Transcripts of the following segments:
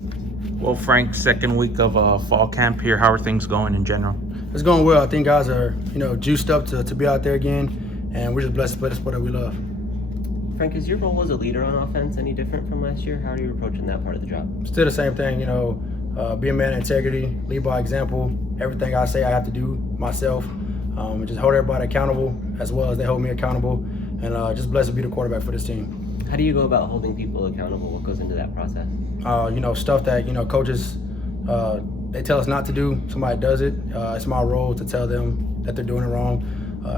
Well, Frank, second week of fall camp here. How are things going in general? It's going well. I think guys are, juiced up to be out there again, and we're just blessed to play the sport that we love. Frank, is your role as a leader on offense any different from last year? How are you approaching that part of the job? Still the same thing, be a man of integrity, lead by example. Everything I say I have to do myself, and just hold everybody accountable as well as they hold me accountable, and just blessed to be the quarterback for this team. How do you go about holding people accountable? What goes into that process? Stuff that, coaches, they tell us not to do, somebody does it. It's my role to tell them that they're doing it wrong,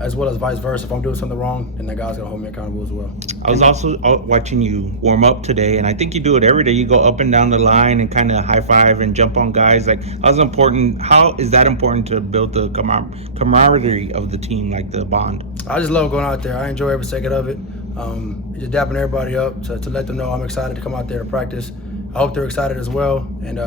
as well as vice versa. If I'm doing something wrong, then that guy's going to hold me accountable as well. I was also watching you warm up today, and I think you do it every day. You go up and down the line and kind of high five and jump on guys. Like, how is that important to build the camaraderie of the team, like the bond? I just love going out there. I enjoy every second of it. Just dapping everybody up to let them know I'm excited to come out there to practice. I hope they're excited as well, and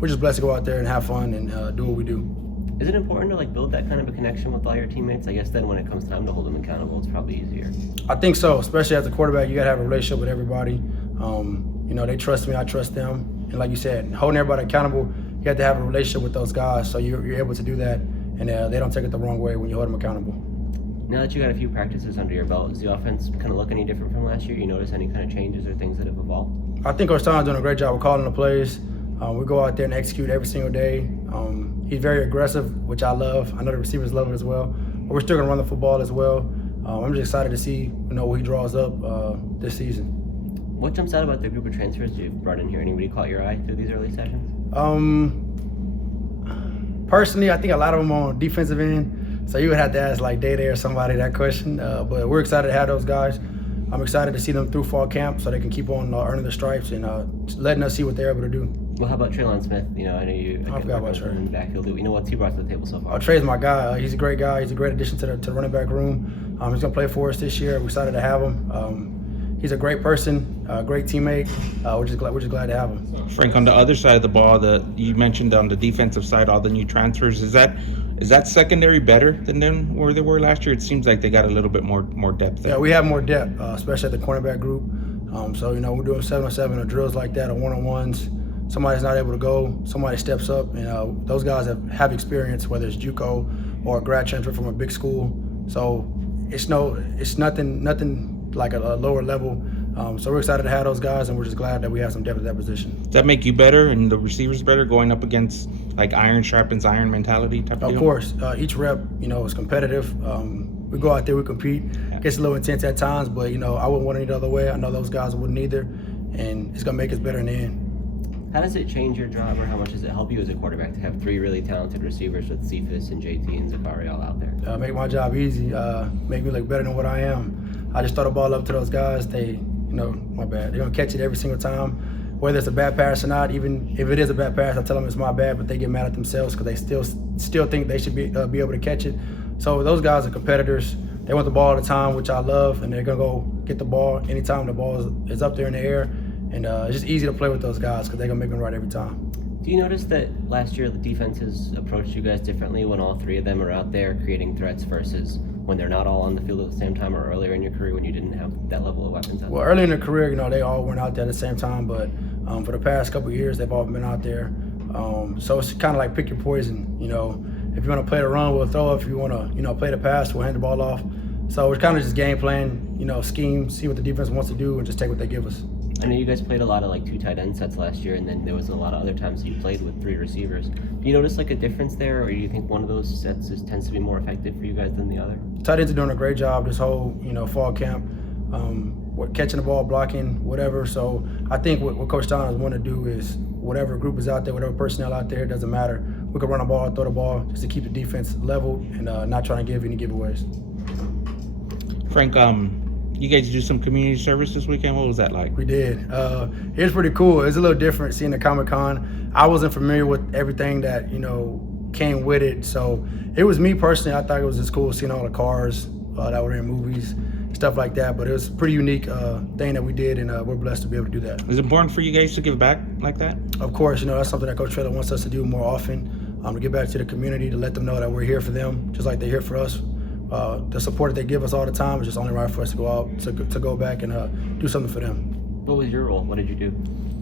we're just blessed to go out there and have fun and do what we do. Is it important to build that kind of a connection with all your teammates? I guess then when it comes time to hold them accountable, it's probably easier. I think so, especially as a quarterback. You got to have a relationship with everybody. They trust me, I trust them, and like you said, holding everybody accountable, you have to have a relationship with those guys so you're able to do that, and they don't take it the wrong way when you hold them accountable. Now that you got a few practices under your belt, does the offense kind of look any different from last year? You notice any kind of changes or things that have evolved? I think Coach Tom's doing a great job of calling the plays. We go out there and execute every single day. He's very aggressive, which I love. I know the receivers love it as well. But we're still going to run the football as well. I'm just excited to see what he draws up this season. What jumps out about the group of transfers you've brought in here? Anybody caught your eye through these early sessions? Personally, I think a lot of them are on defensive end. So you would have to ask Day or somebody that question. But we're excited to have those guys. I'm excited to see them through fall camp so they can keep on earning their stripes and letting us see what they're able to do. Well, how about Traylon Smith? I know I forgot about Trey. In the backfield. What's he brought to the table so far? Trey's my guy. He's a great guy. He's a great addition to the running back room. He's going to play for us this year. We're excited to have him. He's a great person, a great teammate. We're just glad to have him. Frank, on the other side of the ball, you mentioned on the defensive side, all the new transfers. Is that secondary better than where they were last year? It seems like they got a little bit more depth there. Yeah, we have more depth, especially at the cornerback group. So we're doing 7-on-7 or drills like that or one-on-ones. Somebody's not able to go, somebody steps up, and those guys have experience, whether it's JUCO or a grad transfer from a big school. So it's nothing like a lower level. So we're excited to have those guys, and we're just glad that we have some depth at that position. Does that make you better and the receivers better going up against iron sharpens iron mentality type of deal? Of course, each rep, is competitive. We go out there, we compete. It gets a little intense at times, but I wouldn't want it any other way. I know those guys wouldn't either, and it's gonna make us better in the end. How does it change your job, or how much does it help you as a quarterback to have three really talented receivers with Cephas and JT and Zachary all out there? Make my job easy, make me look better than what I am. I just throw the ball up to those guys. My bad. They're gonna catch it every single time, whether it's a bad pass or not. Even if it is a bad pass, I tell them it's my bad, but they get mad at themselves because they still think they should be able to catch it. So those guys are competitors. They want the ball all the time, which I love, and they're gonna go get the ball anytime the ball is up there in the air. And it's just easy to play with those guys because they're going to make them right every time. Do you notice that last year the defenses approached you guys differently when all three of them are out there creating threats versus when they're not all on the field at the same time, or earlier in your career when you didn't have that level of weapons out there? Well, early in their career, they all weren't out there at the same time, but for the past couple of years, they've all been out there. So it's kind of like pick your poison. If you want to play the run, we'll throw it. If you want to, play the pass, we'll hand the ball off. So it's kind of just game plan, scheme, see what the defense wants to do, and just take what they give us. I know you guys played a lot of 2 tight end sets last year, and then there was a lot of other times you played with 3 receivers. Do you notice a difference there, or do you think one of those sets tends to be more effective for you guys than the other? Tight ends are doing a great job this whole fall camp, catching the ball, blocking, whatever. So I think what Coach Steiner want to do is whatever group is out there, whatever personnel out there, it doesn't matter. We can run the ball, throw the ball, just to keep the defense level and not trying to give any giveaways. Frank, you guys do some community service this weekend. What was that like? We did. It was pretty cool. It was a little different seeing the Comic-Con. I wasn't familiar with everything that, came with it. So it was me personally. I thought it was just cool seeing all the cars that were in movies, stuff like that. But it was a pretty unique thing that we did, and we're blessed to be able to do that. Is it important for you guys to give back like that? Of course. That's something that Coach Traylor wants us to do more often, to get back to the community, to let them know that we're here for them, just like they're here for us. The support that they give us all the time is just only right for us to go out, to go back and do something for them. What was your role? What did you do?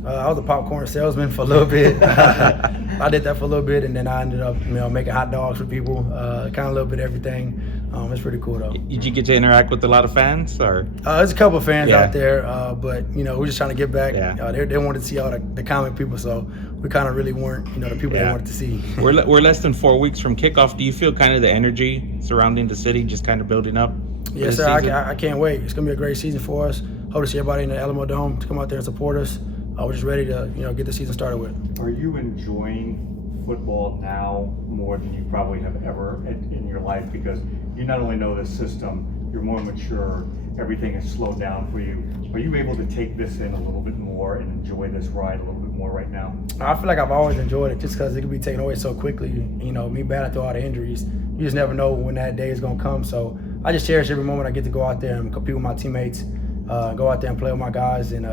I was a popcorn salesman for a little bit. I did that for a little bit, and then I ended up, making hot dogs for people. Kind of a little bit of everything. It's pretty cool though. Did you get to interact with a lot of fans, or? There's a couple of fans Yeah. out there, but we're just trying to get back. Yeah. They wanted to see all the comic people, so we kind of really weren't, the people they Yeah. wanted to see. We're less than 4 weeks from kickoff. Do you feel kind of the energy surrounding the city just kind of building up? for Yes, this sir. season? I can't wait. It's gonna be a great season for us. Hope to see everybody in the Alamo Dome to come out there and support us. We're just ready to, get the season started with. Are you enjoying football now more than you probably have ever in your life? Because you not only know the system, you're more mature, everything is slowed down for you. Are you able to take this in a little bit more and enjoy this ride a little bit more right now? I feel like I've always enjoyed it just because it can be taken away so quickly. Me battling through all the injuries, you just never know when that day is gonna come. So I just cherish every moment I get to go out there and compete with my teammates, go out there and play with my guys, and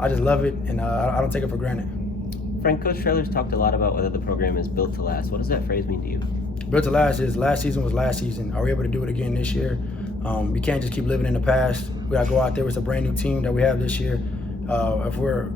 I just love it, and I don't take it for granted. Frank, Coach Traylor's talked a lot about whether the program is built to last. What does that phrase mean to you? Built to last is last season was last season. Are we able to do it again this year? We can't just keep living in the past. We gotta go out there with a brand new team that we have this year. If we're,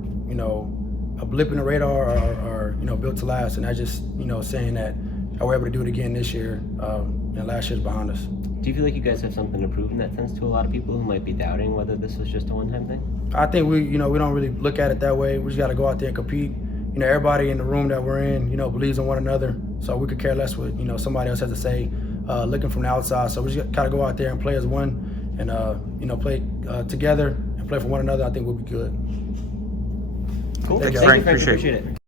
a blip in the radar or built to last, and that's just, saying that are we able to do it again this year? And last year's behind us. Do you feel like you guys have something to prove in that sense to a lot of people who might be doubting whether this was just a one-time thing? I think we don't really look at it that way. We just got to go out there and compete. Everybody in the room that we're in, believes in one another. So we could care less what, somebody else has to say, looking from the outside. So we just got to go out there and play as one and, play together and play for one another. I think we'll be good. Cool. Thanks, Thank you, Frank. Frank. Appreciate it. Appreciate it.